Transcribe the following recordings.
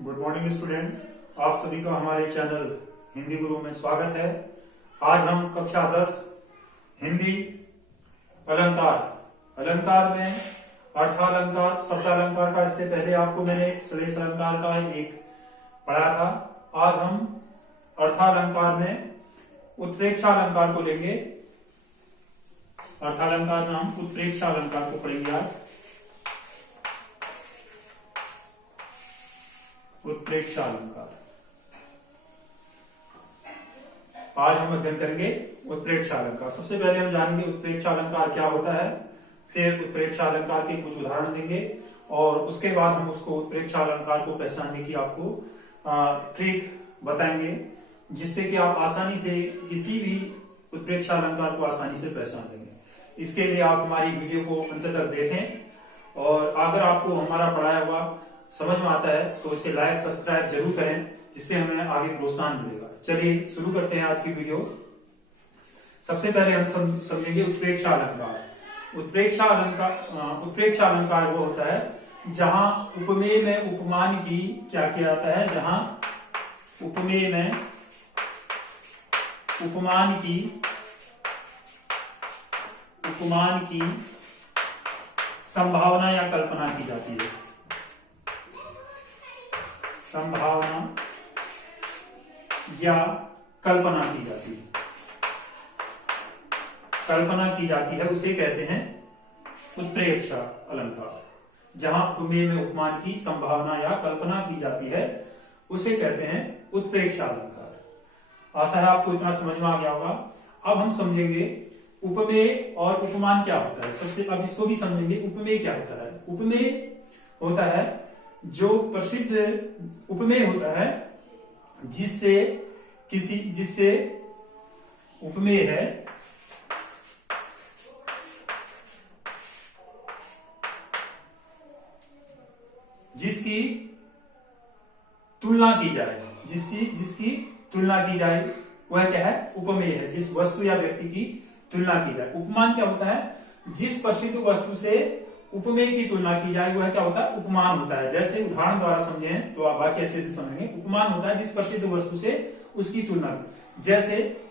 Good morning student, आप सभी का हमारे चैनल हिंदी गुरु में स्वागत है। आज हम कक्षा 10 हिंदी अलंकार में अर्थालंकार, शब्दालंकार का, इससे पहले आपको मैंने श्लेष अलंकार का एक पढ़ा था। आज हम अर्थालंकार में उत्प्रेक्षालंकार को लेंगे। अर्थालंकार में हम उत्प्रेक्षालंकार को पढ़ेंगे। उत्प्रेक्षालंकार आज हम अध्ययन करेंगे। उत्प्रेक्षालंकार सबसे पहले हम जानेंगे उत्प्रेक्षालंकार क्या होता है, फिर उत्प्रेक्षालंकार के कुछ उदाहरण देंगे और उसके बाद हम उसको उत्प्रेक्षालंकार को पहचानने की आपको ट्रिक बताएंगे, जिससे कि आप आसानी से किसी भी उत्प्रेक्षालंकार को आसानी से पहचान लेंगे। इसके लिए आप हमारी वीडियो को अंत तक देखें और अगर आपको हमारा पढ़ाया हुआ समझ में आता है तो इसे लाइक सब्सक्राइब जरूर करें, जिससे हमें आगे प्रोत्साहन मिलेगा। चलिए शुरू करते हैं आज की वीडियो। सबसे पहले हम समझेंगे उत्प्रेक्षालंकार। उत्प्रेक्षालंकार वो होता है जहां उपमेय में उपमान की क्या किया जाता है, जहां उपमेय में उपमान की संभावना या कल्पना की जाती है। संभावना या कल्पना की जाती है, उसे कहते हैं उत्प्रेक्षा अलंकार। जहां उपमेय में उपमान की संभावना या कल्पना की जाती है उसे कहते हैं उत्प्रेक्षा अलंकार। आशा है आपको इतना समझ में आ गया होगा। अब हम समझेंगे उपमेय और उपमान क्या होता है। सबसे अब इसको भी समझेंगे। उपमेय क्या होता है? उपमेय होता है जो प्रसिद्ध उपमेय होता है जिससे उपमेय है जिसकी तुलना की जाए, जिसकी तुलना की जाए वह क्या है? उपमेय है। जिस वस्तु या व्यक्ति की तुलना की जाए। उपमान क्या होता है? जिस प्रसिद्ध वस्तु से उपमेय की तुलना की जाए वह क्या होता है? उपमान होता है। जैसे उदाहरण द्वारा समझे तो आप वाक्य अच्छे से समझेंगे। उपमान होता है जिस प्रसिद्ध वस्तु से उसकी तुलना, जैसे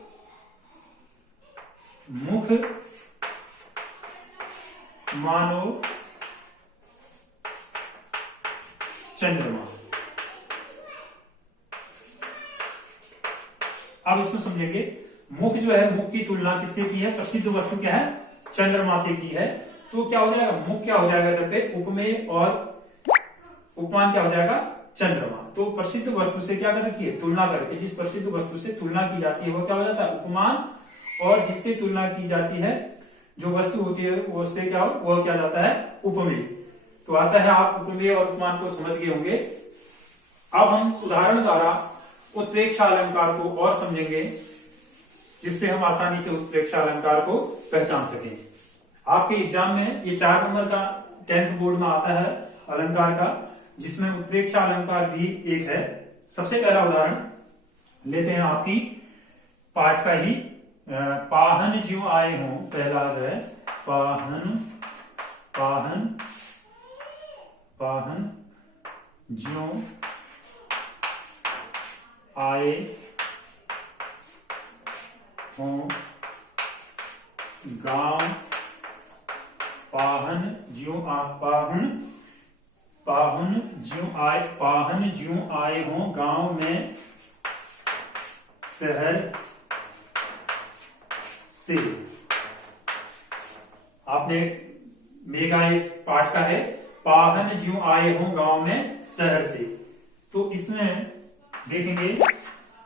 मुख मानो चंद्रमा। अब इसमें समझेंगे मुख जो है, मुख की तुलना किससे की है? प्रसिद्ध वस्तु क्या है? चंद्रमा से की है। तो क्या हो जाएगा? मुख क्या हो जाएगा इधर पे? उपमेय, और उपमान क्या हो जाएगा? चंद्रमा। तो प्रसिद्ध वस्तु से क्या कर रखी है? तुलना करके। जिस प्रसिद्ध वस्तु से तुलना की जाती है वो क्या हो जाता है? उपमान। और जिससे तुलना की जाती है, जो वस्तु होती है वो उससे क्या हो, वो क्या जाता है? उपमेय। तो आशा है आप उपमेय और उपमान को समझ गए होंगे। अब हम उदाहरण द्वारा उत्प्रेक्षालंकार को और समझेंगे, जिससे हम आसानी से उत्प्रेक्षालंकार को पहचान सकें। आपके एग्जाम में ये 4 नंबर का 10th बोर्ड में आता है अलंकार का, जिसमें उत्प्रेक्षा अलंकार भी एक है। सबसे पहला उदाहरण लेते हैं आपकी पाठ का ही। पाहन ज्यों आए हों, पहला है पाहन ज्यों आए हों गांव, पाहन ज्यों आए हों गांव में शहर से। आपने मेगा इस पाठ का है, पाहन ज्यों आए हों गांव में शहर से। तो इसमें देखेंगे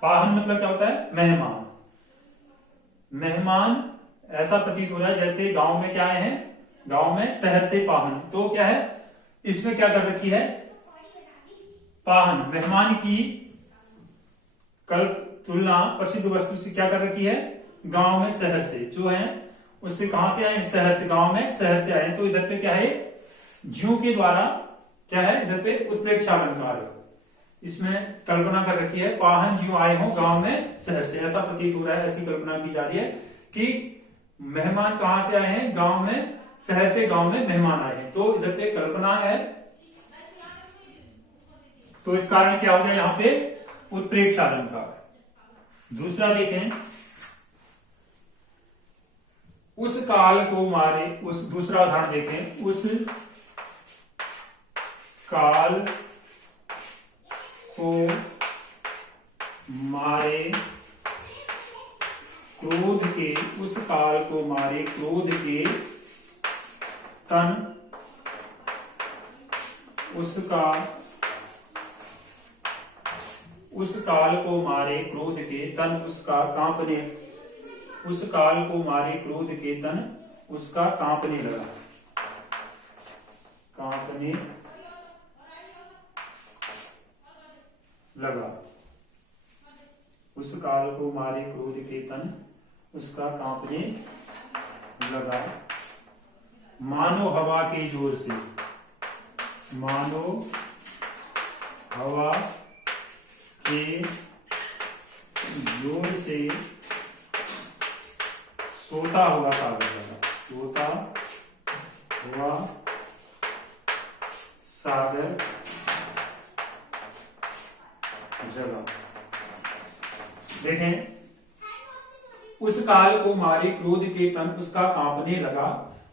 पाहन मतलब क्या होता है? मेहमान। मेहमान ऐसा प्रतीत हो रहा है जैसे गांव में क्या आए हैं? गांव में शहर से पाहन। तो क्या है इसमें? क्या कर रखी है? पाहन मेहमान की तुलना प्रसिद्ध वस्तु से क्या कर रखी है? गांव में शहर से। जो है उससे कहां से आए? शहर से। गांव में शहर से आए। तो इधर पे क्या है? ज्यों के द्वारा क्या है? इधर पे उत्प्रेक्षालंकार है। इसमें कल्पना कर रखी है, पाहन ज्यों आए हों गांव में शहर से। ऐसा प्रतीत हो रहा है, ऐसी कल्पना की जा रही है कि मेहमान कहां से आए हैं? गांव में, शहर से गांव में मेहमान आए हैं। तो इधर पे कल्पना है, तो इस कारण क्या हो गया यहाँ पे उत्प्रेक्ष अलंकार। दूसरा देखें, उस काल को मारे, उस दूसरा उदाहरण देखें, उस काल को मारे क्रोध के, उस काल को मारे क्रोध के तन उसका, उस काल को मारे क्रोध के तन उसका कांपने, उस काल को मारे क्रोध के तन उसका कांपने लगा, कांपने लगा। उस काल को मारे क्रोध के तन उसका कांपने लगा, मानो हवा के जोर से, मानो हवा के जोर से सोता हुआ सागर लगा, सोता हुआ सागर जगा। देखें, उस काल को मारे क्रोध के तन उसका कांपने लगा,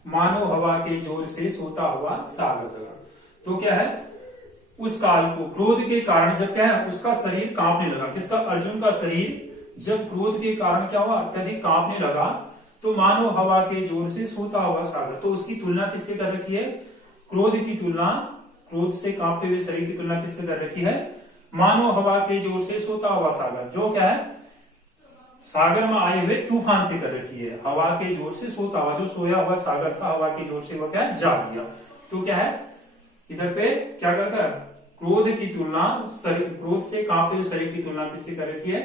मानो हवा के जोर से सोता हुआ सागर जगा। तो क्या है, उस काल को, क्रोध के कारण जब क्या है उसका शरीर कांपने लगा, किसका, अर्जुन का शरीर जब क्रोध के कारण क्या हुआ, अत्यधिक कांपने लगा, तो मानो हवा के जोर से सोता हुआ सागर। तो उसकी तुलना किससे कर रखी है, क्रोध की तुलना, क्रोध से कांपते हुए शरीर की तुलना किससे कर रखी है, मानो हवा के जोर से सोता हुआ सागर, जो क्या है सागर में आए हुए तूफान से कर रखी है। हवा के जोर से सोता हुआ, जो सोया हुआ सागर था, हवा के जोर से वह क्या जाग गया। तो क्या है, इधर पे क्या कर रहा है, क्रोध की तुलना, क्रोध से कांपते हुए शरीर की तुलना किससे कर रखी है,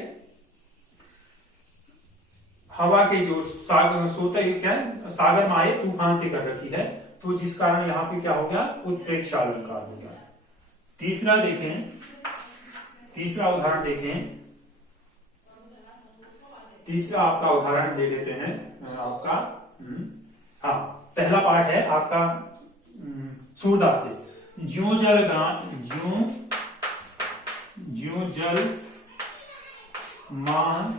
हवा के जोर, सागर सोते हुए क्या है सागर में आए तूफान से कर रखी है। तो जिस कारण यहाँ पे क्या हो गया, उत्प्रेक्ष अलंकार हो गया। तीसरा देखें, तीसरा उदाहरण देखें, तीसरा आपका उदाहरण ले लेते हैं आपका, हाँ पहला पाठ है आपका सूरदास से, ज्यों जल ज्यों जल माह,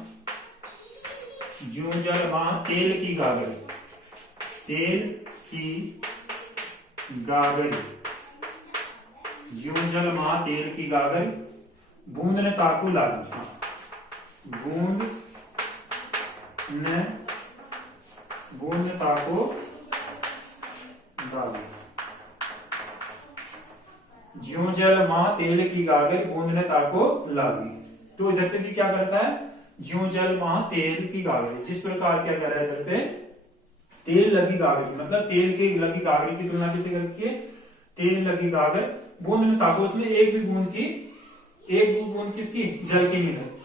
ज्यों जल माह तेल की गागर, तेल की गागर, ज्यों जल माह तेल की गागर, बूंद ने ताकू लागी, बूंद ने ताको लागी, ज्यों जल माह तेल की गागर, बूंद ने ताको लागी। तो इधर पे भी क्या करता है, ज्यों जल माह तेल की गागरी, जिस प्रकार क्या कर रहा है इधर पे, तेल लगी गागरी, मतलब तेल की लगी गागरी की तुलना किसे कर रखी है, तेल लगी गागर, बूंद में ताको, उसमें एक भी बूंद की, एक भी बूंद किसकी, जल की नहीं लगी,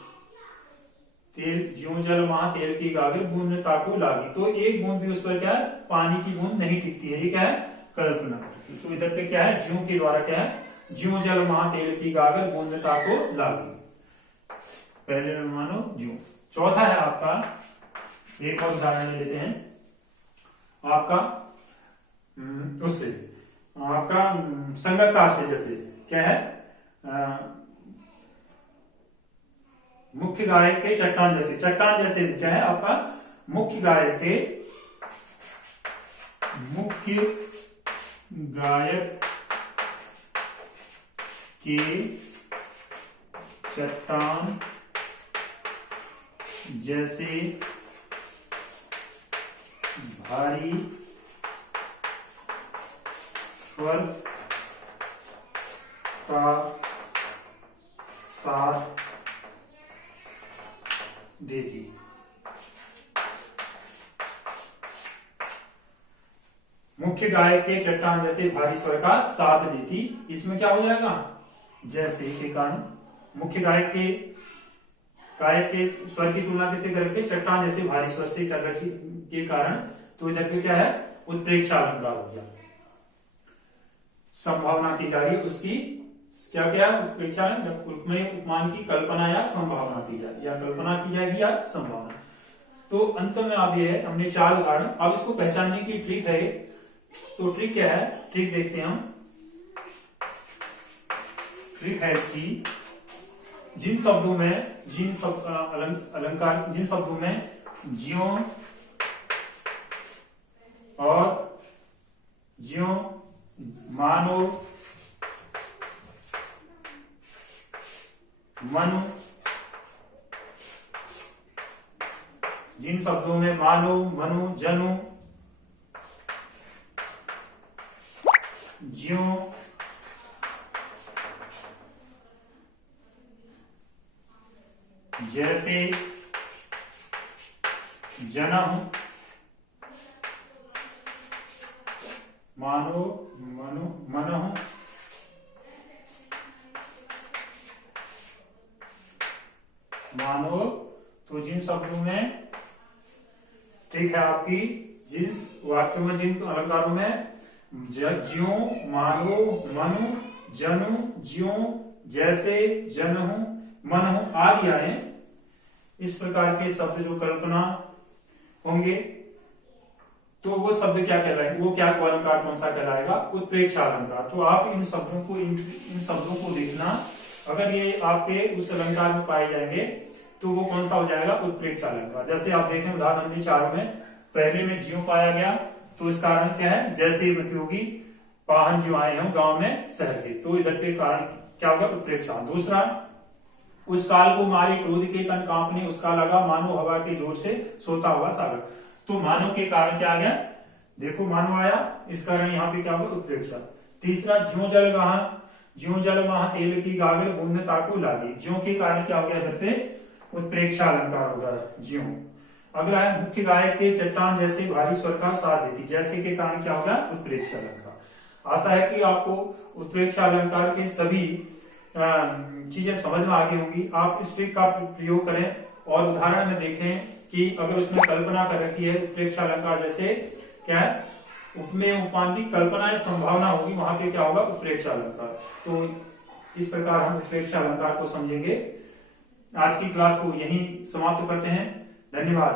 तेल, ज्यों जल माह तेल की गागर, बूंद में ताको लागी। तो एक बूंद भी उस पर क्या है, पानी की बूंद नहीं टिकती है, ये क्या है कल्पना। तो इधर पे क्या है, ज्यों के द्वारा क्या है, ज्यों जल माह तेल की गागर, बूंद में ताको लागी, पहले में मानो ज्यों। चौथा है आपका, एक और उदाहरण ले लेते हैं आपका, उससे आपका संगतकार से, जैसे क्या है, मुख्य गायक के चट्टान जैसे, चट्टान जैसे क्या है आपका, मुख्य गायक के, मुख्य गायक के चट्टान जैसे भारी स्वर का साथ देती। मुख्य गायक के चट्टान जैसे भारी स्वर का साथ देती, इसमें क्या हो जाएगा, जैसे के कारण, मुख्य गायक के स्वर की तुलना किसे कर रखी, चट्टान जैसे भारी स्वर से कर रखी के कारण। तो इधर पे क्या है, उत्प्रेक्ष अलंकार हो गया, संभावना की जा रही है उसकी, क्या क्या उत्प्रेक्षा, जब उपमान की कल्पना या संभावना की जाए, या कल्पना की जाएगी या संभावना। तो अंत में अब ये है, हमने 4 उदाहरण, अब इसको पहचानने की ट्रिक है। तो ट्रिक क्या है, ट्रिक देखते हैं हम, ट्रिक है इसकी, जिन शब्दों में जिन शब्द अलंकार जिन शब्दों में ज्यों और ज्यों, मानो, मनु, जिन शब्दों में मानो, मनु, जनु, ज्यों, जैसे, जन्म, मानो, मनु, मनहु, मानो, तो जिन शब्दों में, ठीक है आपकी, जिन वाक्यों में, जिन अलंकारों में ज्यों, मानो, मनु, जनु, ज्यों, जैसे, जनहु, मनहु आदि आए, इस प्रकार के शब्द जो कल्पना होंगे तो वो शब्द क्या कहलाएगा, वो क्या अलंकार कौन सा कहलाएगा, उत्प्रेक्षा अलंकार। तो आप इन शब्दों को देखना, अगर ये आपके उस अलंकार में पाए जाएंगे तो वो कौन सा हो जाएगा, उत्प्रेक्षा अलंकार। जैसे आप देखें उदाहरण हमने चारों में, पहले में ज्यों पाया गया तो इस कारण क्या है, जैसे उपयोगी वाहन जो आए हैं गांव में शहर के, तो इधर पे कारण क्या होगा, उत्प्रेक्षा। दूसरा, उस काल को मारे क्रोध के तन कांपने, उसका लगा मानो हवा के जोर से सोता हुआ सागर। तो मानो के कारण क्या आ गया, देखो मानो आया, इस कारण यहाँ पे क्या होगा, उत्प्रेक्षा। तीसरा, ज्यों जल गहा, ज्यों जल महा तेल की गागर बूंद ताकू लागी, ज्यों के कारण क्या हो गया, इधर पे उत्प्रेक्षा अलंकार होगा, ज्यों। अगला है, मुख्य गायक के चट्टान जैसे भारी स्वर का साथ देती, जैसे के कारण क्या होगा, उत्प्रेक्षा अलंकार। आशा है कि आपको उत्प्रेक्षा अलंकार के सभी चीजें समझ में आ गई होंगी। आप इस ट्रिक का प्रयोग करें और उदाहरण में देखें कि अगर उसमें कल्पना कर रखी है उत्प्रेक्षा अलंकार, जैसे क्या है, उपमेय उपमान की कल्पना या संभावना होगी, वहां पे क्या होगा, उत्प्रेक्षा अलंकार। तो इस प्रकार हम उत्प्रेक्षा अलंकार को समझेंगे। आज की क्लास को यहीं समाप्त करते हैं। धन्यवाद।